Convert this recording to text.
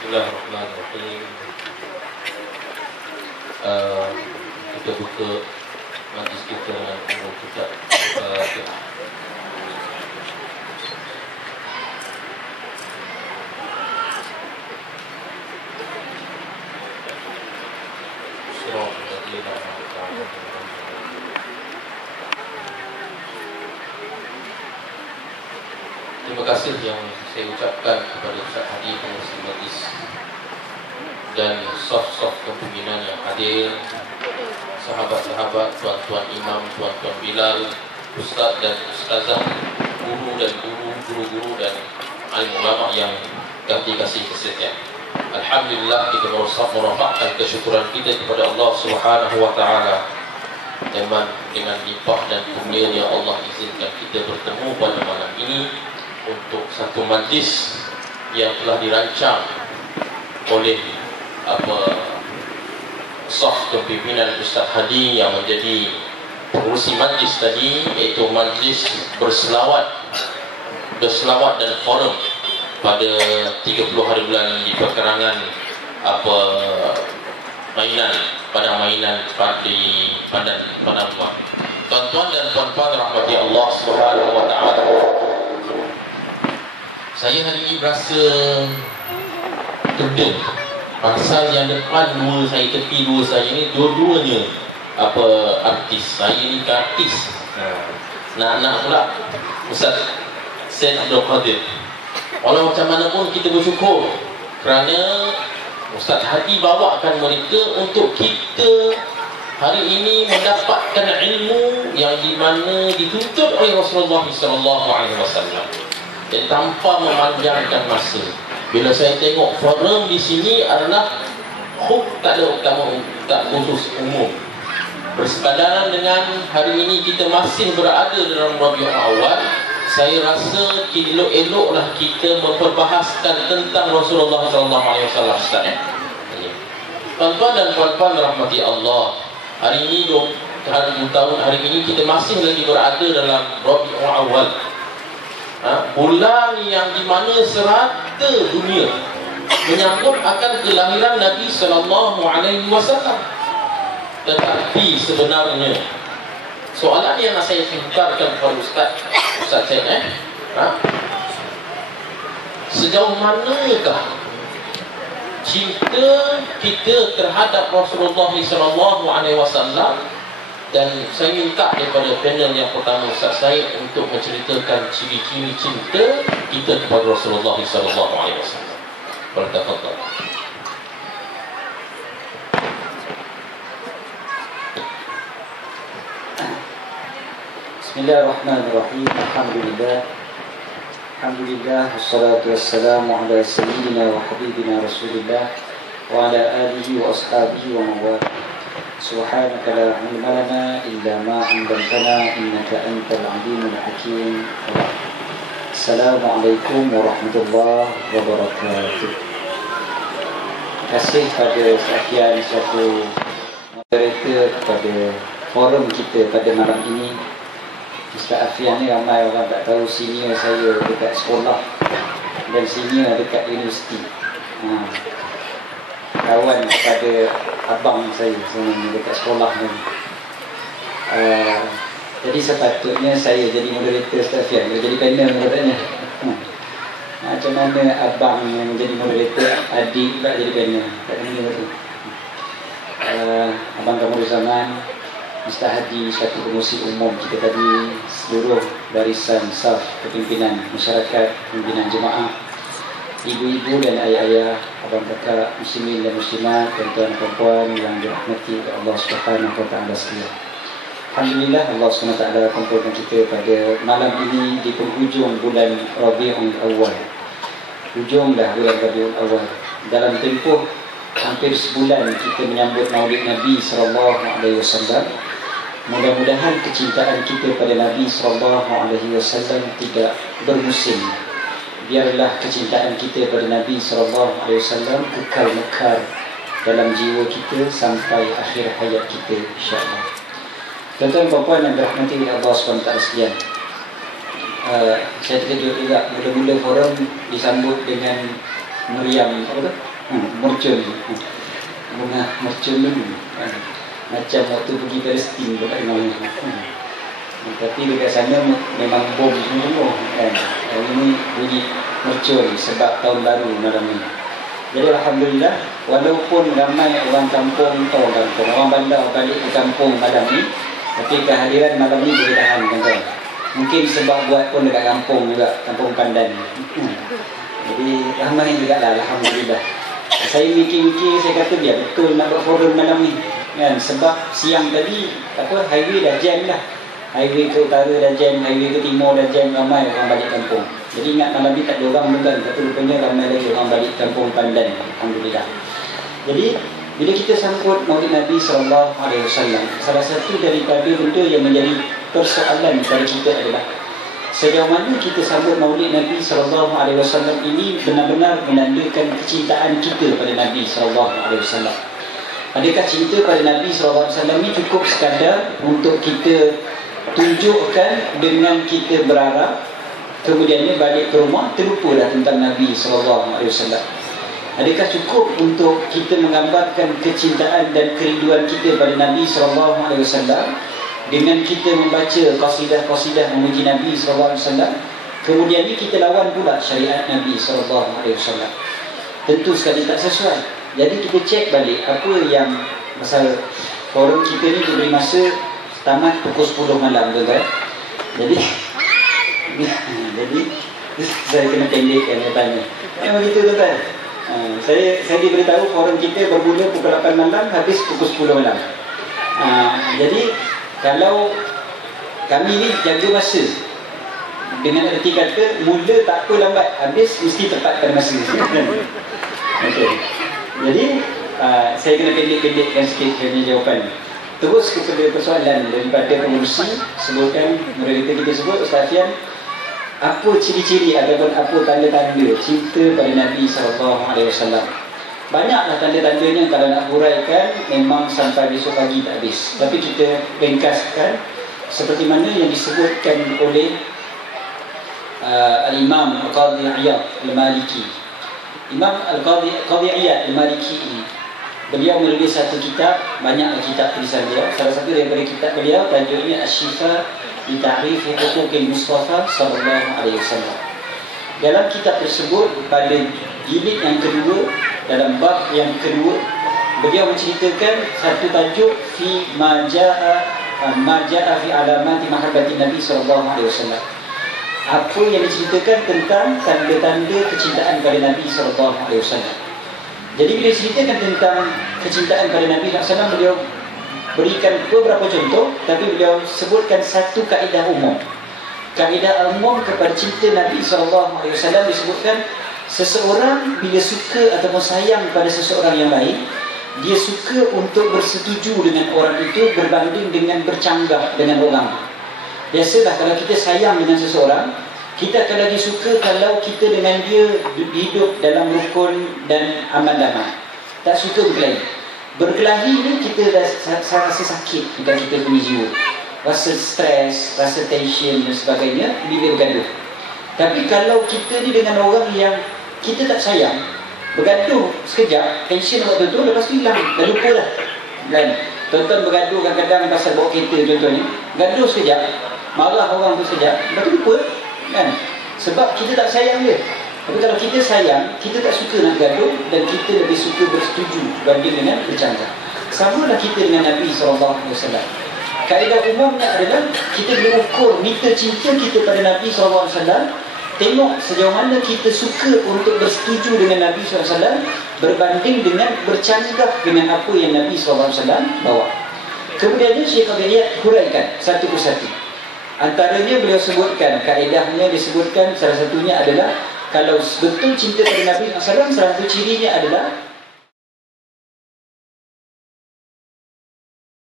Bismillahirrahmanirrahim. Kita buka majlis kita dengan umur kita. Terima kasih yang saya ucapkan kepada Ustaz Hadi pengurusi majlis dan soft kepimpinan yang hadir, sahabat-sahabat, tuan-tuan imam, tuan-tuan Bilal, ustaz dan ustazah, guru dan guru-guru dan alim ulama yang dikasih kesetiaan. Alhamdulillah, kita merafakkan kesyukuran kita kepada Allah Subhanahu wa taala dengan limpah dan kurnia Allah izinkan kita bertemu pada malam ini untuk satu majlis yang telah dirancang oleh saf kepimpinan Ustaz Hadi yang menjadi pengurusi majlis tadi, iaitu majlis berselawat dan forum pada 30 hari bulan di perkerangan mainan di Padang Luar. Tuan-tuan dan puan-puan rahmati Allah Subhanahu wa taala. Saya hari ini berasa terden pasal yang depan saya tepi dua saya ni dua-duanya artis. Saya ni ke artis. Nak pula Ustaz Said Abdul Qadir. Walau macam mana pun kita bersyukur kerana Ustaz Hadi bawakan mereka untuk kita hari ini mendapatkan ilmu yang di mana dituntut oleh Rasulullah SAW. Dan tanpa memanjangkan masa, bila saya tengok forum di sini adalah tak khusus umum, bersekadaran dengan hari ini kita masih berada dalam Rabiul Awal. Saya rasa elok-eloklah kita memperbahaskan tentang Rasulullah SAW. Tuan-tuan dan puan-puan rahmati Allah, hari ini hari ini kita masih lagi berada dalam Rabiul Awal, bulan yang dimana serata dunia menyambut akan kelahiran Nabi SAW. Tetapi sebenarnya soalan yang saya tukarkan kepada Ustaz Said, sejauh manakah cinta kita terhadap Rasulullah SAW? Dan saya minta daripada panel yang pertama Ustaz Said untuk menceritakan ciri-ciri cinta kita kepada Rasulullah SAW. Tafadhal. Bismillahirrahmanirrahim. Alhamdulillah wassalatu wassalamu ala sayyidina wa habibina Rasulillah wa ala alihi wa ashabihi wa mawala. Subhanaka la ilma lana illa ma 'allamtana innaka antal 'alimul hakim. Assalamualaikum warahmatullahi wabarakatuh. Terima kasih kepada sekian satu moderator kepada forum kita pada malam ini. Ustaz Afian ni ramai orang tak tahu senior saya dekat sekolah dan senior dekat universiti. Kawan kepada abang saya sebenarnya dekat sekolah ni. Jadi sepatutnya saya jadi moderator Ustaz Afian, jadi panel katanya. Macam mana abang yang menjadi moderator, adik pula jadi panel. Tak kena tu. Abang Kamarul Zaman, Ustaz Hadi, satu pengurusi umum kita tadi, seluruh barisan saf kepimpinan masyarakat, pimpinan jemaah, ibu-ibu dan ayah-ayah, abang kakak, muslimin dan muslimat, tuan-tuan dan puan yang dirahmati oleh Allah Subhanahu wa taala sekalian. Alhamdulillah, Allah SWT kumpulkan kita pada malam ini di penghujung bulan Rabiul Awal. Hujung dah bulan Rabiul Awal. Dalam tempoh hampir sebulan kita menyambut Maulid Nabi SAW. Mudah-mudahan kecintaan kita pada Nabi SAW tidak bermusim. Biarlah kecintaan kita pada Nabi SAW kekal mekar dalam jiwa kita sampai akhir hayat kita, insya-Allah. Tuan-tuan dan puan yang dirahmati oleh Allah SWT sekalian, saya terkejut juga mula-mula forum disambut dengan meriam, apa tu? mercun. Bunga mercun dulu. Macam waktu pergi Palestin dekat rumahnya. Tapi dekat sana memang bom semua kan. Ini bunyi mercun sebab tahun baru malam ni. Jadi alhamdulillah, walaupun ramai orang kampung, orang bandar balik ke kampung malam ni, tapi kehadiran malam ni boleh tahan tuan-tuan. Mungkin sebab buat pun dekat kampung juga, kampung Pandan. Jadi ramai juga lah alhamdulillah. Saya mikir-mikir, saya kata biar betul nak buat forum malam ni kan, sebab siang tadi highway dah jam dah. Highway ke utara dah jam, highway ke timur dah jam, ramai orang balik kampung. Jadi ingat malam ni tak ada orang pun kan, tapi rupanya ramai lagi orang balik kampung Pandan, alhamdulillah. Jadi bila kita sambut Maulid Nabi SAW, salah satu daripada benda yang menjadi persoalan pada kita adalah sejauh mana kita sambut Maulid Nabi SAW ini benar-benar menandakan kecintaan kita pada Nabi SAW. Adakah cinta pada Nabi SAW ini cukup sekadar untuk kita tunjukkan dengan kita berharap, kemudiannya balik ke rumah terlupalah tentang Nabi SAW? Adakah cukup untuk kita menggambarkan kecintaan dan kerinduan kita pada Nabi SAW dengan kita membaca qasidah-qasidah memuji Nabi SAW, kemudian ni kita lawan pula syariat Nabi SAW? Tentu sekali tak sesuai. Jadi kita cek balik apa yang pasal forum kita ni diberi masa tamat pukul 10 malam tuan-tuan. Jadi saya kena pendekkan tanya. Memang begitu tuan-tuan. Saya diberitahu forum kita bermula pukul 8 malam, habis pukul 10 malam. Jadi kalau kami ni jaga masa, dengan erti kata mula tak apa lambat, habis mesti tepat pada masa. Okey. Jadi saya kena pendek-pendekkan sikit punya jawapan. Terus kepada persoalan daripada pengurusi, sebutkan moderator kita sebut Ustaz Fian, apa ciri-ciri ataupun apa tanda-tanda cinta pada Nabi SAW? Banyaklah tanda-tandanya, kalau nak huraikan memang sampai besok pagi tak habis. Tapi kita ringkaskan seperti mana yang disebutkan oleh Al-Imam Al-Qadhi Iyad Al-Maliki. Imam Al-Qadhi Iyad Al-Maliki ini, beliau menulis satu kitab, banyaklah kitab tulisan beliau. Salah satu daripada kitab beliau tajuknya Asy-Syifa di Ta'rifi Huquqil Mustafa sallallahu alaihi wasallam. Dalam kitab tersebut pada jilid yang kedua, dalam bab yang kedua, beliau menceritakan satu tajuk fi ma jaa fi alamati mahabbati Nabi sallallahu alaihi wasallam. Apa yang diceritakan tentang tanda-tanda kecintaan pada Nabi sallallahu alaihi wasallam. Jadi bila ceritakan tentang kecintaan pada Nabi SAW, beliau berikan beberapa contoh, tapi beliau sebutkan satu kaedah umum. Kaedah umum kepada cinta Nabi SAW disebutkan, seseorang bila suka ataupun sayang pada seseorang yang lain, dia suka untuk bersetuju dengan orang itu berbanding dengan bercanggah dengan orang. Biasalah kalau kita sayang dengan seseorang, kita akan lagi suka kalau kita dengan dia hidup dalam rukun dan aman damai. Tak suka berkelahi. Berkelahi ni kita rasa sakit dekat kita punya jiwa. Rasa stres, rasa tension dan sebagainya, bila bergaduh. Tapi kalau kita ni dengan orang yang kita tak sayang, bergaduh sekejap, tension waktu tu, lepas tu hilang, dah lupa dah kan? Tuan-tuan bergaduh kadang-kadang pasal bawa kereta contohnya, gaduh sekejap, marah orang tu sekejap, lepas tu lupa kan? Sebab kita tak sayang dia. Tapi kalau kita sayang, kita tak suka nak gaduh, dan kita lebih suka bersetuju berbanding dengan bercanggah. Samalah kita dengan Nabi SAW. Kaedah umumnya adalah kita boleh ukur meter cinta kita pada Nabi SAW, tengok sejauh mana kita suka untuk bersetuju dengan Nabi SAW berbanding dengan bercanggah dengan apa yang Nabi SAW bawa. Kemudiannya Syekh Abdiyat huraikan satu persatu. Antaranya beliau sebutkan, kaedahnya disebutkan salah satunya adalah, kalau betul cinta pada Nabi SAW, salah satu cirinya adalah